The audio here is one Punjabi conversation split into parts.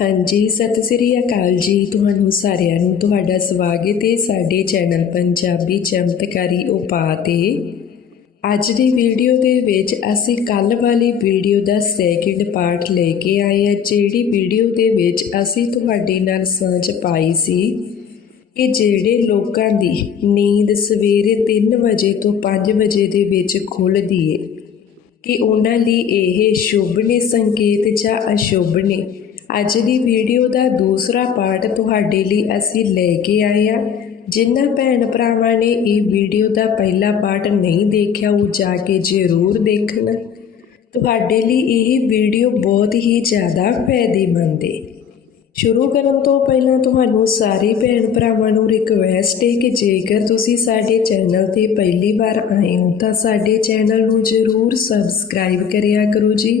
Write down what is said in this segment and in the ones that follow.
ਹਾਂਜੀ, ਸਤਿ ਸ੍ਰੀ ਅਕਾਲ ਜੀ ਤੁਹਾਨੂੰ ਸਾਰਿਆਂ ਨੂੰ। ਤੁਹਾਡਾ ਸਵਾਗਤ ਹੈ ਸਾਡੇ ਚੈਨਲ ਪੰਜਾਬੀ ਚਮਤਕਾਰੀ ਉਪਾਅ ਤੇ। ਅੱਜ ਦੀ ਵੀਡੀਓ ਦੇ ਵਿੱਚ ਅਸੀਂ ਕੱਲ ਵਾਲੀ ਵੀਡੀਓ ਦਾ ਸੈਕਿੰਡ ਪਾਰਟ ਲੈ ਕੇ ਆਏ ਹਾਂ, ਜਿਹੜੀ ਵੀਡੀਓ ਦੇ ਵਿੱਚ ਅਸੀਂ ਤੁਹਾਡੇ ਨਾਲ ਸਾਂਝ ਪਾਈ ਸੀ ਕਿ ਜਿਹੜੇ ਲੋਕਾਂ ਦੀ ਨੀਂਦ ਸਵੇਰੇ 3 ਵਜੇ ਤੋਂ 5 ਵਜੇ ਦੇ ਵਿੱਚ ਖੁੱਲ੍ਹਦੀ ਏ, ਕਿ ਉਹਨਾਂ ਲਈ ਇਹ ਸ਼ੁਭ ਨੇ ਸੰਕੇਤ ਜਾਂ ਅਸ਼ੁਭ ਨੇ। ਅੱਜ ਦੀ ਵੀਡੀਓ ਦਾ ਦੂਸਰਾ ਪਾਰਟ ਤੁਹਾਡੇ ਲਈ ਅਸੀਂ ਲੈ ਕੇ ਆਏ ਹਾਂ। ਜਿਨ੍ਹਾਂ ਭੈਣ ਭਰਾਵਾਂ ਨੇ ਇਹ ਵੀਡੀਓ ਦਾ ਪਹਿਲਾ ਪਾਰਟ ਨਹੀਂ ਦੇਖਿਆ, ਉਹ ਜਾ ਕੇ ਜ਼ਰੂਰ ਦੇਖਣ। ਤੁਹਾਡੇ ਲਈ ਇਹ ਵੀਡੀਓ ਬਹੁਤ ਹੀ ਜ਼ਿਆਦਾ ਫਾਇਦੇਮੰਦ ਹੈ ਸ਼ੁਰੂ ਕਰਨ ਤੋਂ ਪਹਿਲਾਂ ਤੁਹਾਨੂੰ ਸਾਰੇ ਭੈਣ ਭਰਾਵਾਂ ਨੂੰ ਰਿਕਵੈਸਟ ਹੈ ਕਿ ਜੇਕਰ ਤੁਸੀਂ ਸਾਡੇ ਚੈਨਲ ਤੇ ਪਹਿਲੀ ਵਾਰ ਆਏ ਹੋ ਤਾਂ ਸਾਡੇ ਚੈਨਲ ਨੂੰ ਜ਼ਰੂਰ ਸਬਸਕ੍ਰਾਈਬ ਕਰਿਆ ਕਰੋ ਜੀ।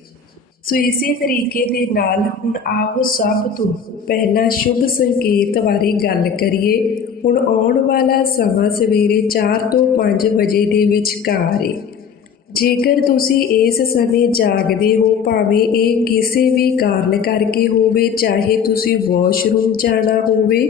ਸੋ ਇਸੇ ਤਰੀਕੇ ਦੇ ਨਾਲ ਹੁਣ ਆਓ ਸਭ ਤੋਂ ਪਹਿਲਾਂ ਸ਼ੁਭ ਸੰਕੇਤ ਬਾਰੇ ਗੱਲ ਕਰੀਏ। ਹੁਣ ਆਉਣ ਵਾਲਾ ਸਮਾਂ ਸਵੇਰੇ 4 ਤੋਂ 5 ਵਜੇ ਦੇ ਵਿਚਕਾਰ ਹੈ ਜੇਕਰ ਤੁਸੀਂ ਇਸ ਸਮੇਂ ਜਾਗਦੇ ਹੋ, ਭਾਵੇਂ ਇਹ ਕਿਸੇ ਵੀ ਕਾਰਨ ਕਰਕੇ ਹੋਵੇ, ਚਾਹੇ ਤੁਸੀਂ ਵਾਸ਼ਰੂਮ ਜਾਣਾ ਹੋਵੇ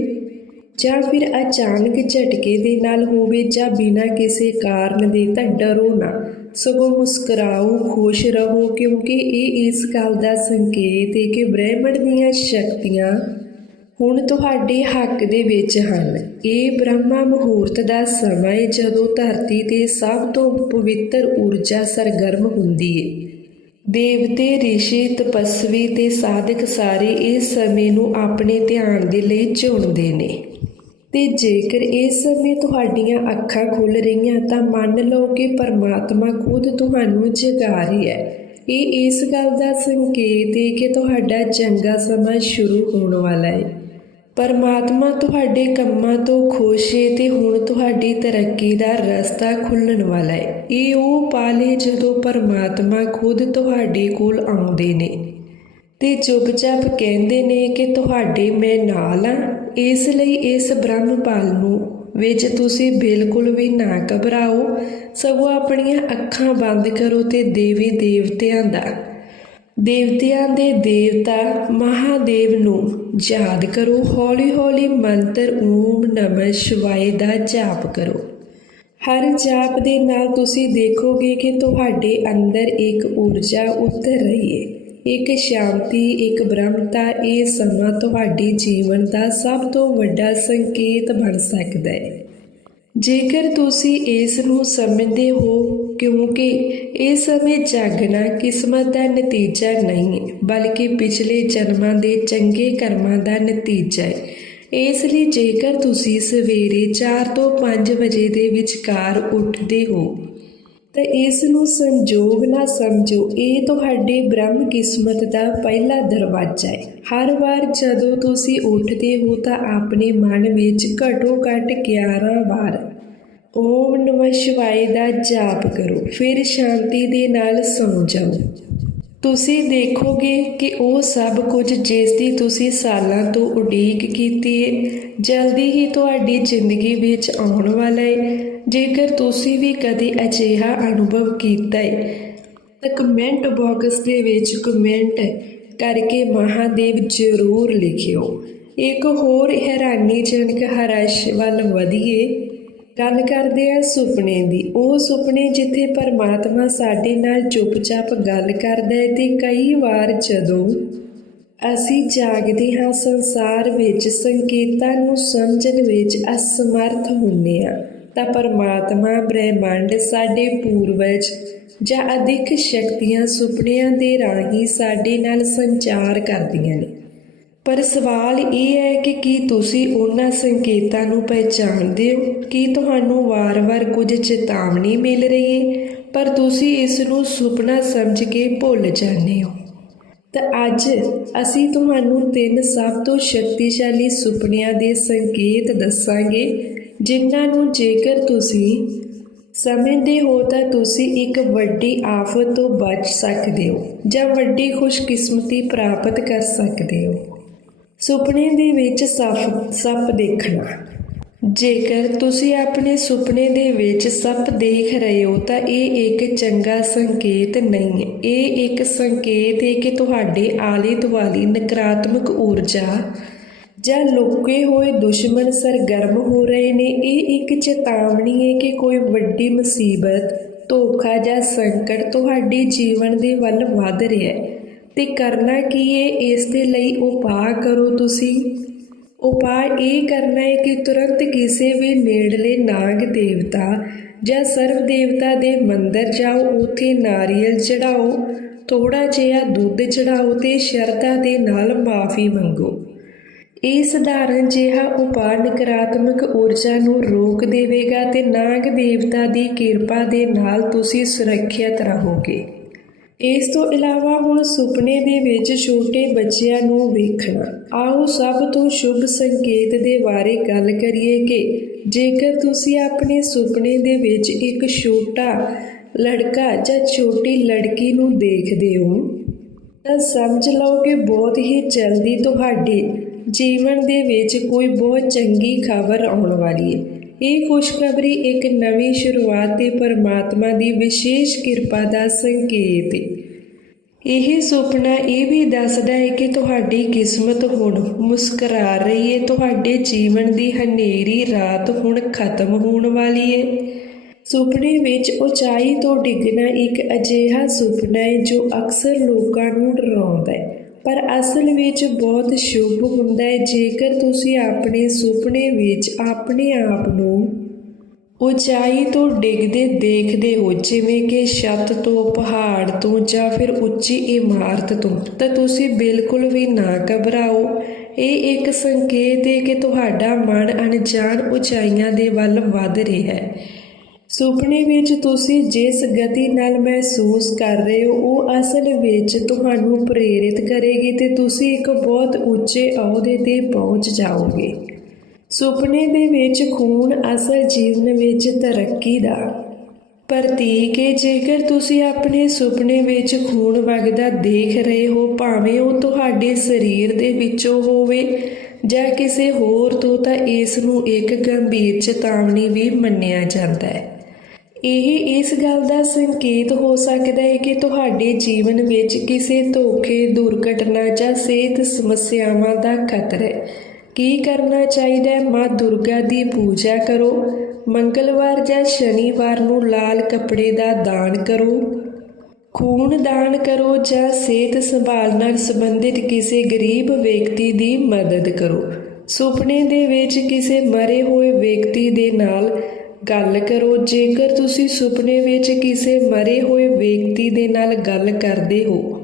ਜਾਂ ਫਿਰ ਅਚਾਨਕ ਝਟਕੇ ਦੇ ਨਾਲ ਹੋਵੇ ਜਾਂ ਬਿਨਾਂ ਕਿਸੇ ਕਾਰਨ ਦੇ ਤਾਂ ਡਰੋ ਨਾ ਸਗੋਂ ਮੁਸਕਰਾਓ, ਖੁਸ਼ ਰਹੋ, ਕਿਉਂਕਿ ਇਹ ਇਸ ਗੱਲ ਦਾ ਸੰਕੇਤ ਹੈ ਕਿ ਬ੍ਰਹਿਮੰਡ ਦੀਆਂ ਸ਼ਕਤੀਆਂ ਹੁਣ ਤੁਹਾਡੇ ਹੱਕ ਦੇ ਵਿੱਚ ਹਨ। ਇਹ ਬ੍ਰਹਮਾ ਮੁਹੂਰਤ ਦਾ ਸਮਾਂ ਹੈ ਜਦੋਂ ਧਰਤੀ ਤੇ ਸਭ ਤੋਂ ਪਵਿੱਤਰ ਊਰਜਾ ਸਰਗਰਮ ਹੁੰਦੀ ਹੈ। ਦੇਵਤੇ, ਰਿਸ਼ੀ, ਤਪਸਵੀ ਤੇ ਸਾਧਕ ਸਾਰੇ ਇਸ ਸਮੇਂ ਨੂੰ ਆਪਣੇ ਧਿਆਨ ਦੇ ਲਈ ਚੁਣਦੇ ਨੇ। ਤੇ ਜੇਕਰ ਇਸ ਸਮੇਂ ਤੁਹਾਡੀਆਂ ਅੱਖਾਂ ਖੁੱਲ ਰਹੀਆਂ ਤਾਂ ਮੰਨ ਲਓ ਕਿ ਪਰਮਾਤਮਾ ਖੁਦ ਤੁਹਾਨੂੰ ਜਗਾ ਰਿਹਾ ਹੈ। ਇਹ ਇਸ ਗੱਲ ਦਾ ਸੰਕੇਤ ਹੈ ਕਿ ਤੁਹਾਡਾ ਚੰਗਾ ਸਮਾਂ ਸ਼ੁਰੂ ਹੋਣ ਵਾਲਾ ਹੈ। ਪਰਮਾਤਮਾ ਤੁਹਾਡੇ ਕੰਮਾਂ ਤੋਂ ਖੁਸ਼ ਹੈ ਤੇ ਹੁਣ ਤੁਹਾਡੀ ਤਰੱਕੀ ਦਾ ਰਸਤਾ ਖੁੱਲਣ ਵਾਲਾ ਹੈ। ਇਹ ਉਹ ਪਲ ਹੈ ਜਦੋਂ ਪਰਮਾਤਮਾ ਖੁਦ ਤੁਹਾਡੇ ਕੋਲ ਆਉਂਦੇ ਨੇ ਤੇ ਚੁੱਪਚਾਪ ਕਹਿੰਦੇ ਨੇ ਕਿ ਤੁਹਾਡੇ ਮੈਂ ਨਾਲ ਹਾਂ ਇਸ ਲਈ ਇਸ ਬ੍ਰਹਮਪਾਲ ਨੂੰ ਵਿੱਚ ਤੁਸੀਂ ਬਿਲਕੁਲ ਵੀ ਨਾ ਘਬਰਾਓ। ਸਗੋਂ ਆਪਣੀਆਂ ਅੱਖਾਂ ਬੰਦ ਕਰੋ ਤੇ ਦੇਵੀ ਦੇਵਤਿਆਂ ਦਾ। ਦੇਵਤਿਆਂ ਦੇ ਦੇਵਤਾ ਮਹਾਦੇਵ ਨੂੰ ਯਾਦ ਕਰੋ। ਹੌਲੀ-ਹੌਲੀ ਮੰਤਰ ਓਮ ਨਮঃ ਸ਼ਿਵਾਏ ਦਾ ਜਾਪ ਕਰੋ। ਹਰ ਜਾਪ ਦੇ ਨਾਲ ਤੁਸੀਂ ਦੇਖੋਗੇ ਕਿ ਤੁਹਾਡੇ ਅੰਦਰ ਇੱਕ ਊਰਜਾ ਉਤਰ ਰਹੀ ਹੈ ਇੱਕ ਸ਼ਾਂਤੀ, ਇੱਕ ਬ੍ਰਹਮਤਾ, ਇਹ ਸਮਾਂ ਤੁਹਾਡੇ ਜੀਵਨ ਦਾ ਸਭ ਤੋਂ ਵੱਡਾ ਸੰਕੇਤ ਬਣ ਸਕਦਾ ਹੈ। ਜੇਕਰ ਤੁਸੀਂ ਇਸ ਨੂੰ ਸਮਝਦੇ ਹੋ, ਕਿਉਂਕਿ ਇਹ ਸਮੇਂ ਜਾਗਣਾ ਕਿਸਮਤ ਦਾ ਨਤੀਜਾ ਨਹੀਂ ਹੈ ਬਲਕਿ ਪਿਛਲੇ ਜਨਮਾਂ ਦੇ ਚੰਗੇ ਕਰਮਾਂ ਦਾ ਨਤੀਜਾ ਹੈ। ਇਸ ਲਈ ਜੇਕਰ ਤੁਸੀਂ ਸਵੇਰੇ 4 ਤੋਂ 5 ਵਜੇ ਦੇ ਵਿਚਕਾਰ ਉੱਠਦੇ ਹੋ ਤਾਂ ਇਸ ਨੂੰ ਸੰਜੋਗ ਨਾ ਸਮਝੋ, ਇਹ ਤੁਹਾਡੇ ਬ੍ਰਹਮ ਕਿਸਮਤ ਦਾ ਪਹਿਲਾ ਦਰਵਾਜ਼ਾ ਹੈ। ਹਰ ਵਾਰ ਜਦੋਂ ਤੁਸੀਂ ਉੱਠਦੇ ਹੋ ਤਾਂ ਆਪਣੇ ਮਨ ਵਿੱਚ ਘਟੋ ਘਟ 11 ਵਾਰ ਓਮ ਨਮঃ ਸ਼ਿਵਾਏ ਦਾ ਜਾਪ ਕਰੋ। ਫਿਰ ਸ਼ਾਂਤੀ ਦੇ ਨਾਲ ਸੌਂ ਜਾਓ। ਤੁਸੀਂ ਦੇਖੋਗੇ ਕਿ ਉਹ ਸਭ ਕੁਝ ਜਿਸ ਦੀ ਤੁਸੀਂ ਸਾਲਾਂ ਤੋਂ ਉਡੀਕ ਕੀਤੀ ਹੈ ਜਲਦੀ ਹੀ ਤੁਹਾਡੀ ਜ਼ਿੰਦਗੀ ਵਿੱਚ ਆਉਣ ਵਾਲਾ ਹੈ ਜੇਕਰ ਤੁਸੀਂ ਵੀ ਕਦੇ ਅਜਿਹਾ ਅਨੁਭਵ ਕੀਤਾ ਹੈ ਤਾਂ ਕਮੈਂਟ ਬਾਕਸ ਦੇ ਵਿੱਚ ਕਮੈਂਟ ਕਰਕੇ ਮਹਾਦੇਵ ਜ਼ਰੂਰ ਲਿਖਿਓ। ਇੱਕ ਹੋਰ ਹੈਰਾਨੀਜਨਕ ਹਰਸ਼ ਵੱਲ ਵਧੀਏ। ਗੱਲ ਕਰਦੇ ਆ ਸੁਪਨੇ ਦੀ। ਉਹ ਸੁਪਨੇ ਜਿੱਥੇ ਪਰਮਾਤਮਾ ਸਾਡੇ ਨਾਲ ਚੁੱਪਚਾਪ ਗੱਲ ਕਰਦਾ ਹੈ ਤੇ ਕਈ ਵਾਰ ਜਦੋਂ ਅਸੀਂ ਜਾਗਦੇ ਹਾਂ ਸੰਸਾਰ ਵਿੱਚ ਸੰਕੇਤਾਂ ਨੂੰ ਸਮਝਣ ਵਿੱਚ ਅਸਮਰਥ ਹੁੰਦੇ ਹਾਂ, ਤਾਂ ਪਰਮਾਤਮਾ ਬ੍ਰਹਿਮੰਡ ਸਾਡੇ ਪੂਰਵਜ ਜਾਂ ਅਧਿਕ ਸ਼ਕਤੀਆਂ ਸੁਪਨਿਆਂ ਦੇ ਰਾਹੀਂ ਸਾਡੇ ਨਾਲ ਸੰਚਾਰ ਕਰਦੀਆਂ ਨੇ। ਪਰ ਸਵਾਲ ਇਹ ਹੈ ਕਿ ਕੀ ਤੁਸੀਂ ਉਹਨਾਂ ਸੰਕੇਤਾਂ ਨੂੰ ਪਹਿਚਾਣਦੇ ਹੋ? ਕੀ ਤੁਹਾਨੂੰ ਵਾਰ-ਵਾਰ ਕੁਝ ਚੇਤਾਵਨੀ ਮਿਲ ਰਹੀ ਹੈ? ਪਰ ਤੁਸੀਂ ਇਸ ਨੂੰ ਸੁਪਨਾ ਸਮਝ ਕੇ ਭੁੱਲ ਜਾਂਦੇ ਹੋ। ਤਾਂ ਅੱਜ ਅਸੀਂ ਤੁਹਾਨੂੰ ਤਿੰਨ ਸਭ ਤੋਂ ਸ਼ਕਤੀਸ਼ਾਲੀ ਸੁਪਨਿਆਂ ਦੇ ਸੰਕੇਤ ਦੱਸਾਂਗੇ, ਜਿਨ੍ਹਾਂ ਨੂੰ ਜੇਕਰ ਤੁਸੀਂ ਸਮਝਦੇ ਹੋ ਤਾਂ ਤੁਸੀਂ ਇੱਕ ਵੱਡੀ ਆਫਤ ਤੋਂ ਬਚ ਸਕਦੇ ਹੋ ਜਾਂ ਵੱਡੀ ਖੁਸ਼ਕਿਸਮਤੀ ਪ੍ਰਾਪਤ ਕਰ ਸਕਦੇ ਹੋ। ਸੁਪਨੇ ਦੇ ਵਿੱਚ ਸੱਪ ਸੱਪ ਦੇਖਣਾ। ਜੇਕਰ ਤੁਸੀਂ ਆਪਣੇ ਸੁਪਨੇ ਦੇ ਵਿੱਚ ਸੱਪ ਦੇਖ ਰਹੇ ਹੋ, ਤਾਂ ਇਹ ਇੱਕ ਚੰਗਾ ਸੰਕੇਤ ਨਹੀਂ ਹੈ। ਇਹ ਇੱਕ ਸੰਕੇਤ ਹੈ ਕਿ ਤੁਹਾਡੇ ਆਲੇ ਦੁਆਲੇ ਨਕਾਰਾਤਮਕ ਊਰਜਾ ਜਾਂ ਲੁਕੇ ਹੋਏ ਦੁਸ਼ਮਣ ਸਰਗਰਮ ਹੋ ਰਹੇ ਨੇ। ਇਹ ਇੱਕ ਚੇਤਾਵਨੀ ਹੈ ਕਿ ਕੋਈ ਵੱਡੀ ਮੁਸੀਬਤ, ਧੋਖਾ ਜਾਂ ਸੰਕਟ ਤੁਹਾਡੇ ਜੀਵਨ ਦੇ ਵੱਲ ਵਧ ਰਿਹਾ ਹੈ। ਤੇ ਕਰਨਾ ਕੀ ਹੈ ਇਸ ਦੇ ਲਈ ਉਪਾਅ ਕਰੋ ਤੁਸੀਂ। ਉਪਾਅ ਇਹ ਕਰਨਾ ਹੈ ਕਿ ਤੁਰੰਤ ਕਿਸੇ ਵੀ ਨੇੜਲੇ ਨਾਗ ਦੇਵਤਾ ਜਾਂ ਸਰਵ ਦੇਵਤਾ ਦੇ ਮੰਦਰ ਜਾਓ, ਉੱਥੇ ਨਾਰੀਅਲ ਚੜਾਓ ਥੋੜਾ ਜਿਹਾ ਦੁੱਧ ਚੜਾਓ ਤੇ ਸ਼ਰਧਾ ਦੇ ਨਾਲ ਮਾਫੀ ਮੰਗੋ। ਇਹ ਸਧਾਰਨ ਜਿਹਾ ਉਪਾਅ ਨਕਾਰਾਤਮਕ ਊਰਜਾ ਨੂੰ ਰੋਕ ਦੇਵੇਗਾ ਤੇ ਨਾਗ ਦੇਵਤਾ ਦੀ ਕਿਰਪਾ ਦੇ ਨਾਲ ਤੁਸੀਂ ਸੁਰੱਖਿਅਤ ਰਹੋਗੇ। ਇਸ ਤੋਂ ਇਲਾਵਾ ਹੁਣ ਸੁਪਨੇ ਦੇ ਵਿੱਚ ਛੋਟੇ ਬੱਚਿਆਂ ਨੂੰ ਵੇਖਣਾ। ਆਓ ਸਭ ਤੋਂ ਸ਼ੁਭ ਸੰਕੇਤ ਦੇ ਬਾਰੇ ਗੱਲ ਕਰੀਏ ਕਿ ਜੇਕਰ ਤੁਸੀਂ ਆਪਣੇ ਸੁਪਨੇ ਦੇ ਵਿੱਚ ਇੱਕ ਛੋਟਾ ਲੜਕਾ ਜਾਂ ਛੋਟੀ ਲੜਕੀ ਨੂੰ ਦੇਖਦੇ ਹੋ, ਤਾਂ ਸਮਝ ਲਓ ਕਿ ਬਹੁਤ ਹੀ ਜਲਦੀ ਤੁਹਾਡੇ ਜੀਵਨ ਦੇ ਵਿੱਚ ਕੋਈ ਬਹੁਤ ਚੰਗੀ ਖਬਰ ਆਉਣ ਵਾਲੀ ਹੈ। ਇਹ ਖੁਸ਼ਖਬਰੀ ਇੱਕ ਨਵੀਂ ਸ਼ੁਰੂਆਤ ਤੇ ਪਰਮਾਤਮਾ ਦੀ ਵਿਸ਼ੇਸ਼ ਕਿਰਪਾ ਦਾ ਸੰਕੇਤ ਹੈ ਇਹ ਸੁਪਨਾ ਇਹ ਵੀ ਦੱਸਦਾ ਹੈ ਕਿ ਤੁਹਾਡੀ ਕਿਸਮਤ ਹੁਣ ਮੁਸਕਰਾ ਰਹੀ ਹੈ ਤੁਹਾਡੇ ਜੀਵਨ ਦੀ ਹਨੇਰੀ ਰਾਤ ਹੁਣ ਖਤਮ ਹੋਣ ਵਾਲੀ ਹੈ ਸੁਪਨੇ ਵਿੱਚ ਉਚਾਈ ਤੋਂ ਡਿੱਗਣਾ ਇੱਕ ਅਜਿਹਾ ਸੁਪਨਾ ਹੈ ਜੋ ਅਕਸਰ ਲੋਕਾਂ ਨੂੰ ਡਰਾਉਂਦਾ ਹੈ ਪਰ ਅਸਲ ਵਿੱਚ ਬਹੁਤ ਸ਼ੁਭ ਹੁੰਦਾ ਹੈ ਜੇਕਰ ਤੁਸੀਂ ਆਪਣੇ ਸੁਪਨੇ ਵਿੱਚ ਆਪ ਆਪਣੇ ਆਪ ਨੂੰ ਉਚਾਈ ਤੋਂ ਡਿੱਗਦੇ ਦੇਖਦੇ ਹੋ, ਜਿਵੇਂ ਕਿ ਛੱਤ ਤੋਂ ਪਹਾੜ ਤੋਂ ਜਾਂ ਫਿਰ ਉੱਚੀ ਇਮਾਰਤ ਤੋਂ। ਤਾਂ ਤੁਸੀਂ ਬਿਲਕੁਲ ਵੀ ਨਾ ਘਬਰਾਓ। ਇਹ ਇੱਕ ਸੰਕੇਤ ਹੈ ਕਿ ਤੁਹਾਡਾ ਮਨ ਅਣਜਾਣ ਉਚਾਈਆਂ ਦੇ ਵੱਲ ਵੱਧ ਰਿਹਾ ਹੈ। ਸੁਪਨੇ ਵਿੱਚ ਤੁਸੀਂ ਜਿਸ ਗਤੀ ਨਾਲ ਮਹਿਸੂਸ ਕਰ ਰਹੇ ਹੋ, ਉਹ ਅਸਲ ਵਿੱਚ ਤੁਹਾਨੂੰ ਪ੍ਰੇਰਿਤ ਕਰੇਗੀ ਤੇ ਤੁਸੀਂ ਇੱਕ ਬਹੁਤ ਉੱਚੇ ਅਹੁਦੇ ਤੇ ਪਹੁੰਚ ਜਾਓਗੇ। ਸੁਪਨੇ ਦੇ ਵਿੱਚ ਖੂਨ ਅਸਲ ਜੀਵਨ ਵਿੱਚ ਤਰੱਕੀ ਦਾ। ਪ੍ਰਤੀਕ ਹੈ ਜੇਕਰ ਤੁਸੀਂ ਆਪਣੇ ਸੁਪਨੇ ਵਿੱਚ ਖੂਨ ਵਗਦਾ ਦੇਖ ਰਹੇ ਹੋ, ਭਾਵੇਂ ਉਹ ਤੁਹਾਡੇ ਸਰੀਰ ਦੇ ਵਿੱਚੋਂ ਹੋਵੇ ਜਾਂ ਕਿਸੇ ਹੋਰ ਤੋਂ, ਤਾਂ ਇਸ ਨੂੰ ਇੱਕ ਗੰਭੀਰ ਚੇਤਾਵਨੀ ਵੀ ਮੰਨਿਆ ਜਾਂਦਾ ਹੈ। ਇਹ ਇਸ ਗੱਲ ਦਾ ਸੰਕੇਤ ਹੋ ਸਕਦਾ ਹੈ ਕਿ ਤੁਹਾਡੇ ਜੀਵਨ ਵਿੱਚ ਕਿਸੇ ਧੋਖੇ, ਦੁਰਘਟਨਾ ਜਾਂ ਸਿਹਤ ਸਮੱਸਿਆਵਾਂ ਦਾ ਖਤਰਾ ਹੈ। ਕੀ ਕਰਨਾ ਚਾਹੀਦਾ ਹੈ? ਮਾਂ ਦੁਰਗਾ ਦੀ ਪੂਜਾ ਕਰੋ। ਮੰਗਲਵਾਰ ਜਾਂ ਸ਼ਨੀਵਾਰ ਨੂੰ ਲਾਲ ਕੱਪੜੇ ਦਾ ਦਾਨ ਕਰੋ। ਖੂਨ ਦਾਨ ਕਰੋ ਜਾਂ ਸਿਹਤ ਸੰਭਾਲ ਨਾਲ ਸੰਬੰਧਿਤ ਕਿਸੇ ਗਰੀਬ ਵਿਅਕਤੀ ਦੀ ਮਦਦ ਕਰੋ। ਸੁਪਨੇ ਦੇ ਵਿੱਚ ਕਿਸੇ ਮਰੇ ਹੋਏ ਵਿਅਕਤੀ ਦੇ ਨਾਲ ਗੱਲ ਕਰੋ। ਜੇਕਰ ਤੁਸੀਂ ਸੁਪਨੇ ਵਿੱਚ ਕਿਸੇ ਮਰੇ ਹੋਏ ਵਿਅਕਤੀ ਦੇ ਨਾਲ ਗੱਲ ਕਰਦੇ ਹੋ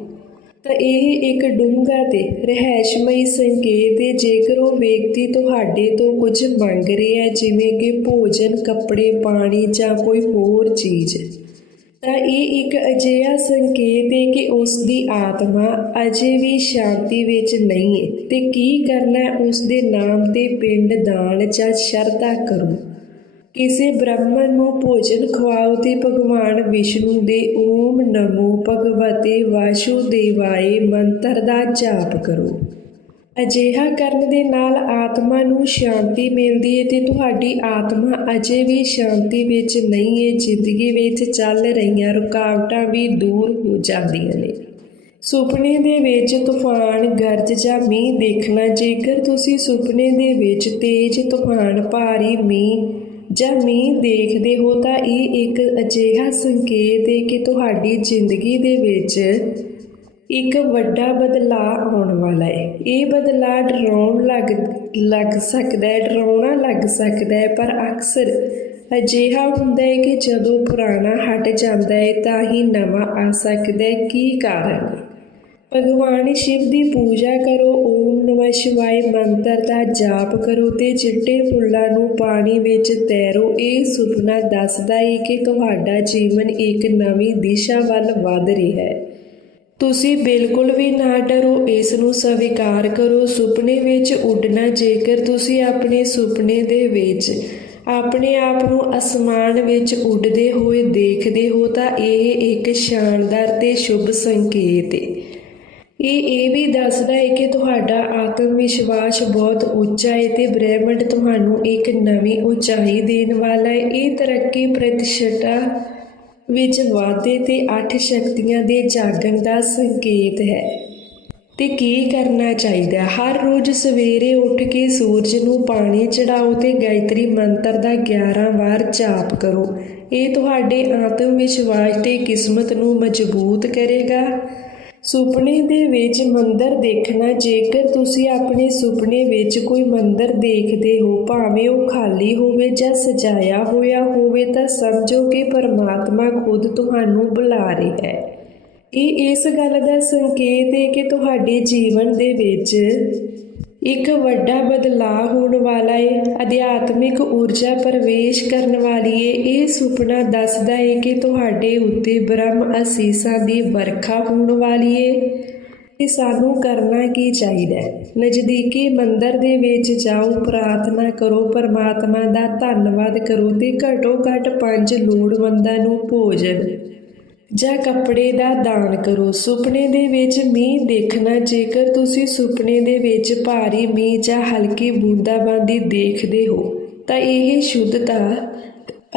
ਤਾਂ ਇਹ ਇੱਕ ਡੂੰਘਾ ਤੇ ਰਹਿਸ਼ਮਈ ਸੰਕੇਤ ਹੈ, ਜੇਕਰ ਉਹ ਵਿਅਕਤੀ ਤੁਹਾਡੇ ਤੋਂ ਕੁਝ ਮੰਗ ਰਿਹਾ ਹੈ, ਜਿਵੇਂ ਕਿ ਭੋਜਨ, ਕੱਪੜੇ, ਪਾਣੀ ਜਾਂ ਕੋਈ ਹੋਰ ਚੀਜ਼, ਤਾਂ ਇਹ ਇੱਕ ਅਜਿਹਾ ਸੰਕੇਤ ਹੈ ਕਿ ਉਸ ਦੀ ਆਤਮਾ ਅਜੇ ਵੀ ਸ਼ਾਂਤੀ ਵਿੱਚ ਨਹੀਂ ਹੈ। ਤੇ ਕੀ ਕਰਨਾ ਹੈ ਉਸ ਦੇ ਨਾਮ ਤੇ ਪਿੰਡ ਦਾਨ ਜਾਂ ਸ਼ਰਧਾ ਕਰੋ? ਕਿਸੇ ਬ੍ਰਾਹਮਣ ਨੂੰ ਭੋਜਨ ਖਵਾਓ ਤੇ ਭਗਵਾਨ ਵਿਸ਼ਨੂੰ ਦੇ ਓਮ ਨਮੋ ਭਗਵਤੇ ਵਾਸੁਦੇਵਾਏ ਮੰਤਰ ਦਾ ਜਾਪ ਕਰੋ। ਅਜਿਹਾ ਕਰਨ ਦੇ ਨਾਲ ਆਤਮਾ ਨੂੰ ਸ਼ਾਂਤੀ ਮਿਲਦੀ ਹੈ ਤੇ ਤੁਹਾਡੀ ਆਤਮਾ ਅਜੇ ਵੀ ਸ਼ਾਂਤੀ ਵਿੱਚ ਨਹੀਂ ਹੈ ਜ਼ਿੰਦਗੀ ਵਿੱਚ ਚੱਲ ਰਹੀਆਂ ਰੁਕਾਵਟਾਂ ਵੀ ਦੂਰ ਹੋ ਜਾਂਦੀਆਂ ਨੇ। ਸੁਪਨੇ ਦੇ ਵਿੱਚ ਤੂਫਾਨ, ਗਰਜ ਜਾਂ ਮੀਂਹ ਦੇਖਣਾ, ਜੇਕਰ ਤੁਸੀਂ ਸੁਪਨੇ ਦੇ ਵਿੱਚ ਤੇਜ਼ ਤੂਫਾਨ, ਭਾਰੀ ਮੀਂਹ ਜਾਂ ਮੀਂਹ ਦੇਖਦੇ ਹੋ ਤਾਂ ਇਹ ਇੱਕ ਅਜਿਹਾ ਸੰਕੇਤ ਹੈ ਕਿ ਤੁਹਾਡੀ ਜ਼ਿੰਦਗੀ ਦੇ ਵਿੱਚ ਇੱਕ ਵੱਡਾ ਬਦਲਾਅ ਆਉਣ ਵਾਲਾ ਹੈ। ਇਹ ਬਦਲਾਅ ਡਰਾਉਣ ਲੱਗ ਲੱਗ ਸਕਦਾ ਹੈ, ਡਰਾਉਣਾ ਲੱਗ ਸਕਦਾ ਹੈ, ਪਰ ਅਕਸਰ ਅਜਿਹਾ ਹੁੰਦਾ ਹੈ ਕਿ ਜਦੋਂ ਪੁਰਾਣਾ ਹਟ ਜਾਂਦਾ ਹੈ ਤਾਂ ਹੀ ਨਵਾਂ ਆ ਸਕਦਾ ਹੈ। ਕੀ ਕਾਰਨ? ਹੈ ਭਗਵਾਨ ਸ਼ਿਵ ਦੀ ਪੂਜਾ ਕਰੋ, ਓਮ ਨਮः ਸ਼ਿਵਾਏ, ਮੰਤਰ ਦਾ ਜਾਪ ਕਰੋ ਤੇ ਚਿੱਟੇ ਫੁੱਲਾਂ ਨੂੰ ਪਾਣੀ ਵਿੱਚ ਤੈਰੋ। ਇਹ ਸੁਪਨਾ ਦੱਸਦਾ ਹੈ ਕਿ ਤੁਹਾਡਾ ਜੀਵਨ ਇੱਕ ਨਵੀਂ ਦਿਸ਼ਾ ਵੱਲ ਵਧ ਰਿਹਾ ਹੈ। ਤੁਸੀਂ ਬਿਲਕੁਲ ਵੀ ਨਾ ਡਰੋ, ਇਸ ਨੂੰ ਸਵੀਕਾਰ ਕਰੋ। ਸੁਪਨੇ ਵਿੱਚ ਉੱਡਣਾ, ਜੇਕਰ ਤੁਸੀਂ ਆਪਣੇ ਸੁਪਨੇ ਦੇ ਵਿੱਚ ਆਪਣੇ ਆਪ ਨੂੰ ਅਸਮਾਨ ਵਿੱਚ ਉੱਡਦੇ ਹੋਏ ਦੇਖਦੇ ਹੋ, ਤਾਂ ਇਹ ਇੱਕ ਸ਼ਾਨਦਾਰ ਤੇ ਸ਼ੁਭ ਸੰਕੇਤ ਹੈ ਇਹ ਇਹ ਵੀ ਦੱਸਦਾ ਹੈ ਕਿ ਤੁਹਾਡਾ ਆਤਮ ਵਿਸ਼ਵਾਸ ਬਹੁਤ ਉੱਚਾ ਹੈ ਤੇ ਬ੍ਰਹਿਮੰਡ ਤੁਹਾਨੂੰ ਇੱਕ ਨਵੀਂ ਉਚਾਈ ਦੇਣ ਵਾਲਾ ਹੈ। ਇਹ ਤਰੱਕੀ ਪ੍ਰਤੀਸ਼ਤਾ ਵਿੱਚ ਵਾਧੇ ਤੇ ਅੱਠ ਸ਼ਕਤੀਆਂ ਦੇ ਜਾਗਣ ਦਾ ਸੰਕੇਤ ਹੈ। ਤੇ ਕੀ ਕਰਨਾ ਚਾਹੀਦਾ? ਹਰ ਰੋਜ਼ ਸਵੇਰੇ ਉੱਠ ਕੇ ਸੂਰਜ ਨੂੰ ਪਾਣੀ ਚੜਾਓ ਤੇ ਗਾਇਤਰੀ ਮੰਤਰ ਦਾ 11 ਵਾਰ ਜਾਪ ਕਰੋ। ਇਹ ਤੁਹਾਡੇ ਆਤਮ ਵਿਸ਼ਵਾਸ ਤੇ ਕਿਸਮਤ ਨੂੰ ਮਜ਼ਬੂਤ ਕਰੇਗਾ। ਸੁਪਨੇ ਦੇ ਵਿੱਚ ਮੰਦਰ ਦੇਖਣਾ, ਜੇਕਰ ਤੁਸੀਂ ਆਪਣੇ ਸੁਪਨੇ ਵਿੱਚ ਕੋਈ ਮੰਦਰ ਦੇਖਦੇ ਹੋ, ਭਾਵੇਂ ਉਹ ਖਾਲੀ ਹੋਵੇ ਜਾਂ ਸਜਾਇਆ ਹੋਇਆ ਹੋਵੇ, ਤਾਂ ਸਮਝੋ ਕਿ ਪਰਮਾਤਮਾ ਖੁਦ ਤੁਹਾਨੂੰ ਬੁਲਾ ਰਿਹਾ ਹੈ। ਇਹ ਇਸ ਗੱਲ ਦਾ ਸੰਕੇਤ ਹੈ ਕਿ ਤੁਹਾਡੇ ਜੀਵਨ ਦੇ ਵਿੱਚ ਇੱਕ ਵੱਡਾ ਬਦਲਾਅ ਹੋਣ ਵਾਲਾ ਹੈ ਅਧਿਆਤਮਿਕ ਊਰਜਾ ਪ੍ਰਵੇਸ਼ ਕਰਨ ਵਾਲੀ ਹੈ ਇਹ ਸੁਪਨਾ ਦੱਸਦਾ ਏ ਕਿ ਤੁਹਾਡੇ ਉੱਤੇ ਬ੍ਰਹਮ ਅਸੀਸਾਂ ਦੀ ਵਰਖਾ ਹੋਣ ਵਾਲੀ ਏ। ਤੇ ਸਾਨੂੰ ਕਰਨਾ ਕੀ ਚਾਹੀਦਾ ਨਜ਼ਦੀਕੀ ਮੰਦਰ ਦੇ ਵਿੱਚ ਜਾਓ, ਪ੍ਰਾਰਥਨਾ ਕਰੋ, ਪਰਮਾਤਮਾ ਦਾ ਧੰਨਵਾਦ ਕਰੋ ਤੇ ਘਟੋ ਘਟ ਪੰਜ ਲੋੜਵੰਦਾਂ ਨੂੰ ਭੋਜਨ। ਜਾਂ ਕੱਪੜੇ ਦਾ ਦਾਨ ਕਰੋ। ਸੁਪਨੇ ਦੇ ਵਿੱਚ ਮੀਂਹ ਦੇਖਣਾ, ਜੇਕਰ ਤੁਸੀਂ ਸੁਪਨੇ ਦੇ ਵਿੱਚ ਭਾਰੀ ਮੀਂਹ ਜਾਂ ਹਲਕੀ ਬੂੰਦਾਬਾਂਦੀ ਦੇਖਦੇ ਹੋ, ਤਾਂ ਇਹ ਸ਼ੁੱਧਤਾ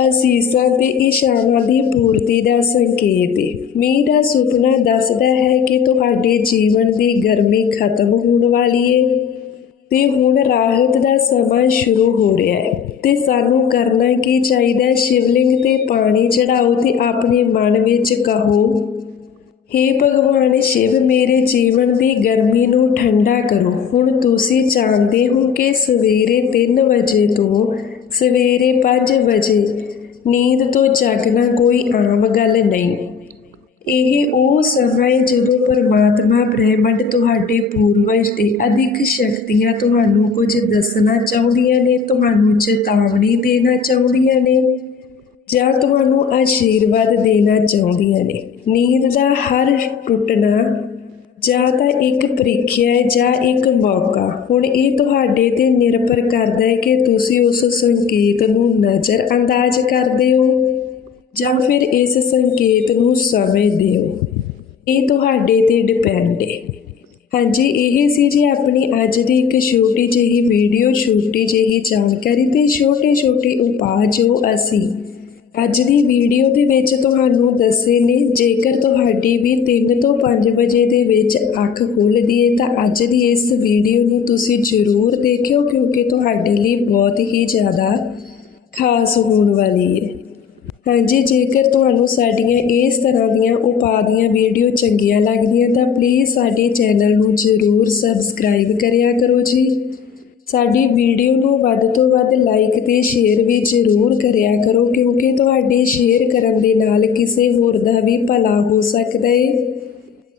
ਅਸੀਸਾਂ ਤੇ ਇਸ਼ਾਵਾਂ ਦੀ ਪੂਰਤੀ ਦਾ ਸੰਕੇਤ ਹੈ ਮੀਂਹ ਦਾ ਸੁਪਨਾ ਦੱਸਦਾ ਹੈ ਕਿ ਤੁਹਾਡੇ ਜੀਵਨ ਦੀ ਗਰਮੀ ਖਤਮ ਹੋਣ ਵਾਲੀ ਹੈ ਤੇ ਹੁਣ ਰਾਹਤ ਦਾ ਸਮਾਂ ਸ਼ੁਰੂ ਹੋ ਰਿਹਾ ਹੈ। ਤੇ ਸਾਨੂੰ ਕਰਨਾ ਕੀ ਚਾਹੀਦਾ ਸ਼ਿਵਲਿੰਗ ਤੇ ਪਾਣੀ ਚੜਾਓ ਤੇ ਆਪਣੇ ਮਨ ਵਿੱਚ ਕਹੋ हे ਭਗਵਾਨ, ਸ਼ਿਵ ਮੇਰੇ ਜੀਵਨ ਦੀ ਗਰਮੀ ਨੂੰ ਠੰਡਾ ਕਰੋ। ਹੁਣ ਤੁਸੀਂ ਜਾਣਦੇ ਹੋ ਕਿ ਸਵੇਰੇ 3 ਵਜੇ ਤੋਂ ਸਵੇਰੇ 5 ਵਜੇ ਨੀਂਦ ਤੋਂ ਜਾਗਣਾ ਕੋਈ ਆਮ ਗੱਲ ਨਹੀਂ। ਇਹ ਉਹ ਸਮਾਂ ਹੈ ਜਦੋਂ ਪਰਮਾਤਮਾ ਬ੍ਰਹਿਮੰਡ ਤੁਹਾਡੇ ਪੂਰਵਜ ਤੇ ਅਧਿਕ ਸ਼ਕਤੀਆਂ ਤੁਹਾਨੂੰ ਕੁਝ ਦੱਸਣਾ ਚਾਹੁੰਦੀਆਂ ਨੇ, ਤੁਹਾਨੂੰ ਚੇਤਾਵਨੀ ਦੇਣਾ ਚਾਹੁੰਦੀਆਂ ਨੇ, ਜਾਂ ਤੁਹਾਨੂੰ ਆਸ਼ੀਰਵਾਦ ਦੇਣਾ ਚਾਹੁੰਦੀਆਂ ਨੇ। ਨੀਂਦ ਦਾ ਹਰ ਟੁੱਟਣਾ ਜਾਂ ਤਾਂ ਇੱਕ ਪ੍ਰੀਖਿਆ ਹੈ ਜਾਂ ਇੱਕ ਮੌਕਾ। ਹੁਣ ਇਹ ਤੁਹਾਡੇ ਤੇ ਨਿਰਭਰ ਕਰਦਾ ਹੈ ਕਿ ਤੁਸੀਂ ਉਸ ਸੰਕੇਤ ਨੂੰ ਨਜ਼ਰ ਅੰਦਾਜ਼ ਕਰਦੇ ਹੋ। ਜਾਂ ਫਿਰ ਇਸ ਸੰਕੇਤ ਨੂੰ ਸਮੇਂ ਦਿਓ। ਇਹ ਤੁਹਾਡੇ ਤੇ ਡਿਪੈਂਡ ਹੈ ਹਾਂਜੀ, ਇਹ ਸੀ ਜੀ ਆਪਣੀ ਅੱਜ ਦੀ ਇੱਕ ਛੋਟੀ ਜਿਹੀ ਵੀਡੀਓ ਛੋਟੀ ਜਿਹੀ ਜਾਣਕਾਰੀ ਤੇ ਛੋਟੇ ਛੋਟੇ ਉਪਾਅ ਜੋ ਅਸੀਂ ਅੱਜ ਦੀ ਵੀਡੀਓ ਦੇ ਵਿੱਚ ਤੁਹਾਨੂੰ ਦੱਸੇ ਨੇ। ਜੇਕਰ ਤੁਹਾਡੀ ਵੀ 3 ਤੋਂ 5 ਵਜੇ ਦੇ ਵਿੱਚ ਅੱਖ ਖੁੱਲਦੀ ਹੈ ਤਾਂ ਅੱਜ ਦੀ ਇਸ ਵੀਡੀਓ ਨੂੰ ਤੁਸੀਂ ਜ਼ਰੂਰ ਦੇਖਿਓ, ਕਿਉਂਕਿ ਤੁਹਾਡੇ ਲਈ ਬਹੁਤ ਹੀ ਜ਼ਿਆਦਾ ਖਾਸ ਹੋਣ ਵਾਲੀ ਹੈ ਹਾਂਜੀ, ਜੇਕਰ ਤੁਹਾਨੂੰ ਸਾਡੀਆਂ ਇਸ ਤਰ੍ਹਾਂ ਦੀਆਂ ਉਪਾਅ ਦੀਆਂ ਵੀਡੀਓ ਚੰਗੀਆਂ ਲੱਗਦੀਆਂ ਤਾਂ ਪਲੀਜ਼ ਸਾਡੇ ਚੈਨਲ ਨੂੰ ਜ਼ਰੂਰ ਸਬਸਕ੍ਰਾਈਬ ਕਰਿਆ ਕਰੋ ਜੀ। ਸਾਡੀ ਵੀਡੀਓ ਨੂੰ ਵੱਧ ਤੋਂ ਵੱਧ ਲਾਈਕ ਤੇ ਸ਼ੇਅਰ ਵੀ ਜ਼ਰੂਰ ਕਰਿਆ ਕਰੋ ਕਿਉਂਕਿ ਤੁਹਾਡੇ ਸ਼ੇਅਰ ਕਰਨ ਦੇ ਨਾਲ ਕਿਸੇ ਹੋਰ ਦਾ ਵੀ ਭਲਾ ਹੋ ਸਕਦਾ ਹੈ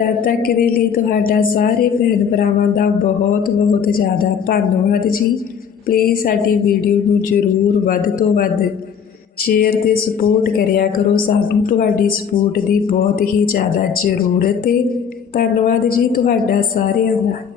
ਤਦ ਤੱਕ ਦੇ ਲਈ ਤੁਹਾਡਾ ਸਾਰੇ ਭੈਣ ਭਰਾਵਾਂ ਦਾ ਬਹੁਤ ਬਹੁਤ ਜ਼ਿਆਦਾ ਧੰਨਵਾਦ ਜੀ। ਪਲੀਜ਼ ਸਾਡੀ ਵੀਡੀਓ ਨੂੰ ਜ਼ਰੂਰ ਵੱਧ ਤੋਂ ਵੱਧ ਸ਼ੇਅਰ ਤੇ ਸਪੋਰਟ ਕਰਿਆ ਕਰੋ। ਸਾਨੂੰ ਤੁਹਾਡੀ ਸਪੋਰਟ ਦੀ ਬਹੁਤ ਹੀ ਜ਼ਿਆਦਾ ਜ਼ਰੂਰਤ ਹੈ ਧੰਨਵਾਦ ਜੀ ਤੁਹਾਡਾ ਸਾਰਿਆਂ ਦਾ।